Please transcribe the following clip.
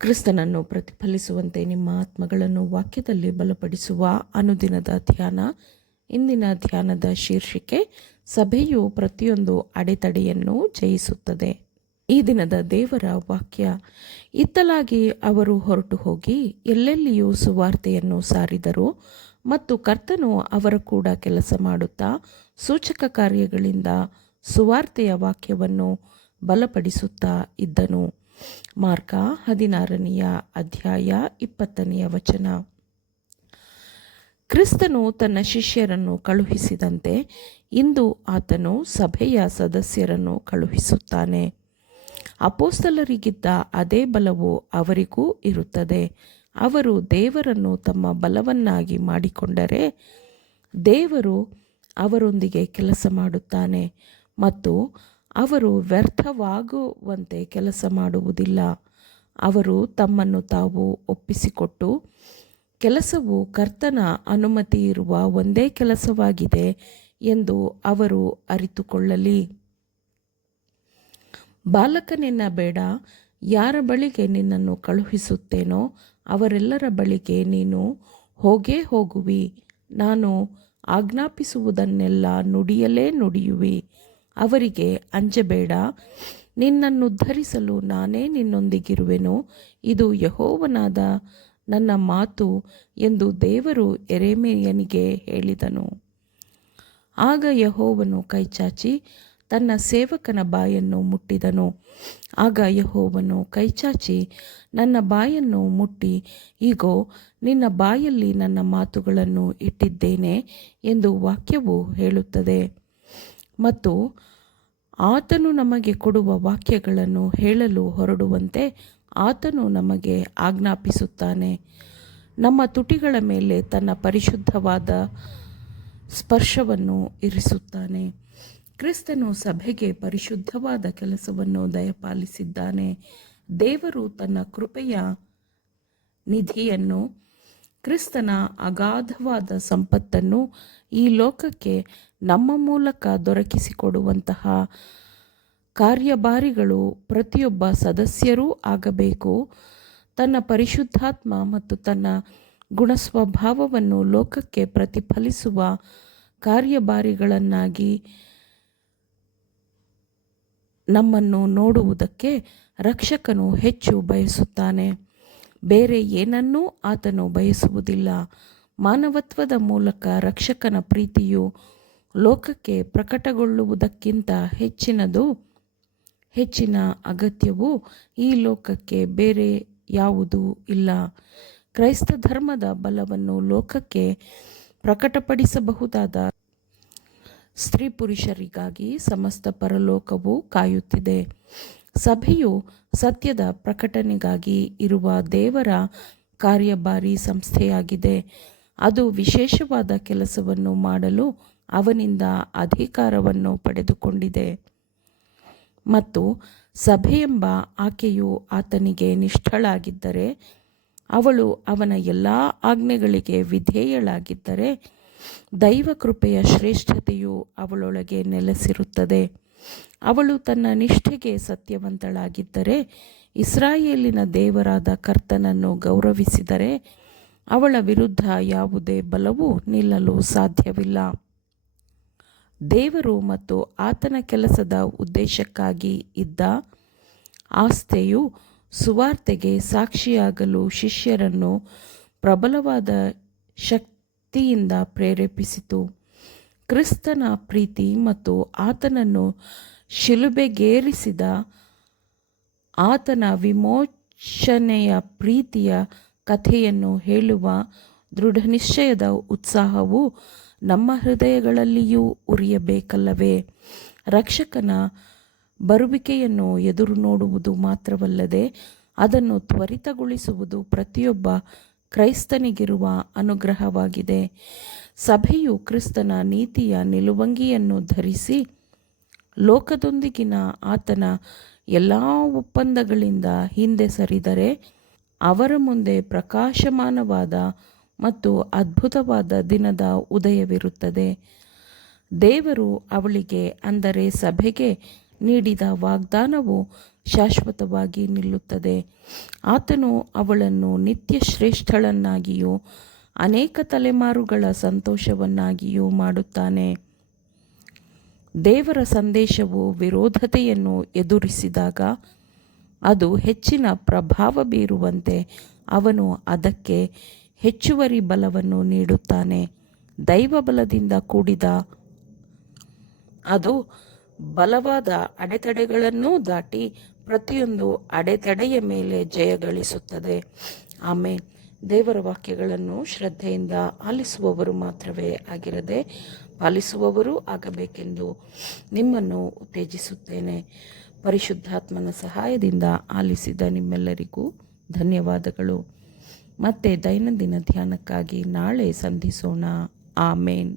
ಕ್ರಿಸ್ತನನ್ನು ಪ್ರತಿಫಲಿಸುವಂತೆ ನಿಮ್ಮ ಆತ್ಮಗಳನ್ನು ವಾಕ್ಯದಲ್ಲಿ ಬಲಪಡಿಸುವ ಅನುದಿನದ ಧ್ಯಾನ. ಇಂದಿನ ಧ್ಯಾನದ ಶೀರ್ಷಿಕೆ, ಸಭೆಯು ಪ್ರತಿಯೊಂದು ಅಡೆತಡೆಯನ್ನು ಜಯಿಸುತ್ತದೆ. ಈ ದಿನದ ದೇವರ ವಾಕ್ಯ, ಇತ್ತಲಾಗಿ ಅವರು ಹೊರಟು ಹೋಗಿ ಎಲ್ಲೆಲ್ಲಿಯೂ ಸುವಾರ್ತೆಯನ್ನು ಸಾರಿದರು ಮತ್ತು ಕರ್ತನು ಅವರ ಕೂಡ ಕೆಲಸ ಮಾಡುತ್ತಾ ಸೂಚಕ ಕಾರ್ಯಗಳಿಂದ ಸುವಾರ್ತೆಯ ವಾಕ್ಯವನ್ನು ಬಲಪಡಿಸುತ್ತಾ ಇದ್ದನು. ಮಾರ್ಕ 16ನೇ ಅಧ್ಯಾಯ 20ನೇ ವಚನ. ಕ್ರಿಸ್ತನು ತನ್ನ ಶಿಷ್ಯರನ್ನು ಕಳುಹಿಸಿದಂತೆ ಇಂದು ಆತನು ಸಭೆಯ ಸದಸ್ಯರನ್ನು ಕಳುಹಿಸುತ್ತಾನೆ. ಅಪೊಸ್ತಲರಿಗಿದ್ದ ಅದೇ ಬಲವು ಅವರಿಗೂ ಇರುತ್ತದೆ. ಅವರು ದೇವರನ್ನು ತಮ್ಮ ಬಲವನ್ನಾಗಿ ಮಾಡಿಕೊಂಡರೆ ದೇವರು ಅವರೊಂದಿಗೆ ಕೆಲಸ ಮಾಡುತ್ತಾನೆ ಮತ್ತು ಅವರು ವ್ಯರ್ಥವಾಗುವಂತೆ ಕೆಲಸ ಮಾಡುವುದಿಲ್ಲ. ಅವರು ತಮ್ಮನ್ನು ತಾವು ಒಪ್ಪಿಸಿಕೊಟ್ಟು, ಕೆಲಸವು ಕರ್ತನ ಅನುಮತಿ ಇರುವ ಒಂದೇ ಕೆಲಸವಾಗಿದೆ ಎಂದು ಅವರು ಅರಿತುಕೊಳ್ಳಲಿ. ಬಾಲಕನೆನ್ನಬೇಡ, ಯಾರ ಬಳಿಗೆ ನಿನ್ನನ್ನು ಕಳುಹಿಸುತ್ತೇನೋ ಅವರೆಲ್ಲರ ಬಳಿಗೆ ನೀನು ಹೋಗೇ ಹೋಗುವಿ. ನಾನು ಆಜ್ಞಾಪಿಸುವುದನ್ನೆಲ್ಲ ನುಡಿಯಲೇ ನುಡಿಯುವಿ. ಅವರಿಗೆ ಅಂಜಬೇಡ, ನಿನ್ನನ್ನು ಉದ್ಧರಿಸಲು ನಾನೇ ನಿನ್ನೊಂದಿಗಿರುವೆನು. ಇದು ಯೆಹೋವನಾದ ನನ್ನ ಮಾತು ಎಂದು ದೇವರು ಯೆರೆಮೀಯನಿಗೆ ಹೇಳಿದನು. ಆಗ ಯೆಹೋವನು ಕೈಚಾಚಿ ತನ್ನ ಸೇವಕನ ಬಾಯನ್ನು ಮುಟ್ಟಿದನು. ಆಗ ಯೆಹೋವನು ಕೈಚಾಚಿ ನನ್ನ ಬಾಯನ್ನು ಮುಟ್ಟಿ, ಇಗೋ, ನಿನ್ನ ಬಾಯಲ್ಲಿ ನನ್ನ ಮಾತುಗಳನ್ನು ಇಟ್ಟಿದ್ದೇನೆ ಎಂದು ವಾಕ್ಯವು ಹೇಳುತ್ತದೆ. ಮತ್ತು ಆತನು ನಮಗೆ ಕೊಡುವ ವಾಕ್ಯಗಳನ್ನು ಹೇಳಲು ಹೊರಡುವಂತೆ ಆತನು ನಮಗೆ ಆಜ್ಞಾಪಿಸುತ್ತಾನೆ. ನಮ್ಮ ತುಟಿಗಳ ಮೇಲೆ ತನ್ನ ಪರಿಶುದ್ಧವಾದ ಸ್ಪರ್ಶವನ್ನು ಇರಿಸುತ್ತಾನೆ. ಕ್ರಿಸ್ತನು ಸಭೆಗೆ ಪರಿಶುದ್ಧವಾದ ಕೆಲಸವನ್ನು ದಯಪಾಲಿಸಿದ್ದಾನೆ. ದೇವರು ತನ್ನ ಕೃಪೆಯ ನಿಧಿಯನ್ನು, ಕ್ರಿಸ್ತನ ಅಗಾಧವಾದ ಸಂಪತ್ತನ್ನು ಈ ಲೋಕಕ್ಕೆ ನಮ್ಮ ಮೂಲಕ ದೊರಕಿಸಿಕೊಡುವಂತಹ ಕಾರ್ಯಭಾರಿಗಳು ಪ್ರತಿಯೊಬ್ಬ ಸದಸ್ಯರೂ ಆಗಬೇಕು. ತನ್ನ ಪರಿಶುದ್ಧಾತ್ಮ ಮತ್ತು ತನ್ನ ಗುಣಸ್ವಭಾವವನ್ನು ಲೋಕಕ್ಕೆ ಪ್ರತಿಫಲಿಸುವ ಕಾರ್ಯಭಾರಿಗಳನ್ನಾಗಿ ನಮ್ಮನ್ನು ನೋಡುವುದಕ್ಕೆ ರಕ್ಷಕನು ಹೆಚ್ಚು ಬಯಸುತ್ತಾನೆ. ಬೇರೆ ಏನನ್ನೂ ಆತನು ಬಯಸುವುದಿಲ್ಲ. ಮಾನವತ್ವದ ಮೂಲಕ ರಕ್ಷಕನ ಪ್ರೀತಿಯು ಲೋಕಕ್ಕೆ ಪ್ರಕಟಗೊಳ್ಳುವುದಕ್ಕಿಂತ ಹೆಚ್ಚಿನ ಅಗತ್ಯವು ಈ ಲೋಕಕ್ಕೆ ಬೇರೆ ಯಾವುದೂ ಇಲ್ಲ. ಕ್ರೈಸ್ತ ಧರ್ಮದ ಬಲವನ್ನು ಲೋಕಕ್ಕೆ ಪ್ರಕಟಪಡಿಸಬಹುದಾದ ಸ್ತ್ರೀ ಪುರುಷರಿಗಾಗಿ ಸಮಸ್ತ ಪರಲೋಕವು ಕಾಯುತ್ತಿದೆ. ಸಭೆಯು ಸತ್ಯದ ಪ್ರಕಟಣೆಗಾಗಿ ಇರುವ ದೇವರ ಕಾರ್ಯಭಾರಿ ಸಂಸ್ಥೆಯಾಗಿದೆ. ಅದು ವಿಶೇಷವಾದ ಕೆಲಸವನ್ನು ಮಾಡಲು ಅವನಿಂದ ಅಧಿಕಾರವನ್ನು ಪಡೆದುಕೊಂಡಿದೆ ಮತ್ತು ಸಭೆಯೆಂಬ ಆಕೆಯು ಆತನಿಗೆ ನಿಷ್ಠಳಾಗಿದ್ದರೆ, ಅವಳು ಅವನ ಎಲ್ಲ ಆಜ್ಞೆಗಳಿಗೆ ವಿಧೇಯಳಾಗಿದ್ದರೆ, ದೈವ ಕೃಪೆಯ ಶ್ರೇಷ್ಠತೆಯು ಅವಳೊಳಗೆ ನೆಲೆಸಿರುತ್ತದೆ. ಅವಳು ತನ್ನ ನಿಷ್ಠೆಗೆ ಸತ್ಯವಂತಳಾಗಿದ್ದರೆ, ಇಸ್ರಾಯೇಲಿನ ದೇವರಾದ ಕರ್ತನನ್ನು ಗೌರವಿಸಿದರೆ, ಅವಳ ವಿರುದ್ಧ ಯಾವುದೇ ಬಲವೂ ನಿಲ್ಲಲು ಸಾಧ್ಯವಿಲ್ಲ. ದೇವರು ಮತ್ತು ಆತನ ಕೆಲಸದ ಉದ್ದೇಶಕ್ಕಾಗಿ ಇದ್ದ ಆಸ್ಥೆಯು ಸುವಾರ್ತೆಗೆ ಸಾಕ್ಷಿಯಾಗಲು ಶಿಷ್ಯರನ್ನು ಪ್ರಬಲವಾದ ಶಕ್ತಿಯಿಂದ ಪ್ರೇರೇಪಿಸಿತು. ಕ್ರಿಸ್ತನ ಪ್ರೀತಿ ಮತ್ತು ಆತನನ್ನು ಶಿಲುಬೆಗೇರಿಸಿದ ಆತನ ವಿಮೋಚನೆಯ ಪ್ರೀತಿಯ ಕಥೆಯನ್ನು ಹೇಳುವ ದೃಢನಿಶ್ಚಯದ ಉತ್ಸಾಹವು ನಮ್ಮ ಹೃದಯಗಳಲ್ಲಿಯೂ ಉರಿಯಬೇಕಲ್ಲವೇ? ರಕ್ಷಕನ ಬರುವಿಕೆಯನ್ನು ಎದುರು ನೋಡುವುದು ಮಾತ್ರವಲ್ಲದೆ ಅದನ್ನು ತ್ವರಿತಗೊಳಿಸುವುದು ಪ್ರತಿಯೊಬ್ಬ ಕ್ರೈಸ್ತನಿಗಿರುವ ಅನುಗ್ರಹವಾಗಿದೆ. ಸಭೆಯು ಕ್ರಿಸ್ತನ ನೀತಿಯ ನಿಲುವಂಗಿಯನ್ನು ಧರಿಸಿ ಲೋಕದೊಂದಿಗಿನ ಆತನ ಎಲ್ಲ ಒಪ್ಪಂದಗಳಿಂದ ಹಿಂದೆ ಸರಿದರೆ ಅವರ ಮುಂದೆ ಪ್ರಕಾಶಮಾನವಾದ ಮತ್ತು ಅದ್ಭುತವಾದ ದಿನದ ಉದಯವಿರುತ್ತದೆ. ದೇವರು ಅವಳಿಗೆ, ಅಂದರೆ ಸಭೆಗೆ, ನೀಡಿದ ವಾಗ್ದಾನವು ಶಾಶ್ವತವಾಗಿ ನಿಲ್ಲುತ್ತದೆ. ಆತನು ಅವಳನ್ನು ನಿತ್ಯ ಶ್ರೇಷ್ಠಳನ್ನಾಗಿಯೂ ಅನೇಕ ತಲೆಮಾರುಗಳ ಸಂತೋಷವನ್ನಾಗಿಯೂ ಮಾಡುತ್ತಾನೆ. ದೇವರ ಸಂದೇಶವು ವಿರೋಧತೆಯನ್ನು ಎದುರಿಸಿದಾಗ ಅದು ಹೆಚ್ಚಿನ ಪ್ರಭಾವ ಬೀರುವಂತೆ ಅವನು ಅದಕ್ಕೆ ಹೆಚ್ಚುವರಿ ಬಲವನ್ನು ನೀಡುತ್ತಾನೆ. ದೈವ ಬಲದಿಂದ ಕೂಡಿದ ಅದು ಬಲವಾದ ಅಡೆತಡೆಗಳನ್ನೂ ದಾಟಿ ಪ್ರತಿಯೊಂದು ಅಡೆತಡೆಯ ಮೇಲೆ ಜಯಗಳಿಸುತ್ತದೆ. ಆಮೇಲೆ ದೇವರ ವಾಕ್ಯಗಳನ್ನು ಶ್ರದ್ಧೆಯಿಂದ ಆಲಿಸುವವರು ಮಾತ್ರವೇ ಆಗಿರದೆ ಪಾಲಿಸುವವರೂ ಆಗಬೇಕೆಂದು ನಿಮ್ಮನ್ನು ಉತ್ತೇಜಿಸುತ್ತೇನೆ. ಪರಿಶುದ್ಧಾತ್ಮನ ಸಹಾಯದಿಂದ ಆಲಿಸಿದ ನಿಮ್ಮೆಲ್ಲರಿಗೂ ಧನ್ಯವಾದಗಳು. ಮತ್ತೆ ದೈನಂದಿನ ಧ್ಯಾನಕ್ಕಾಗಿ ನಾಳೆ ಸಂಧಿಸೋಣ. ಆಮೇನ್.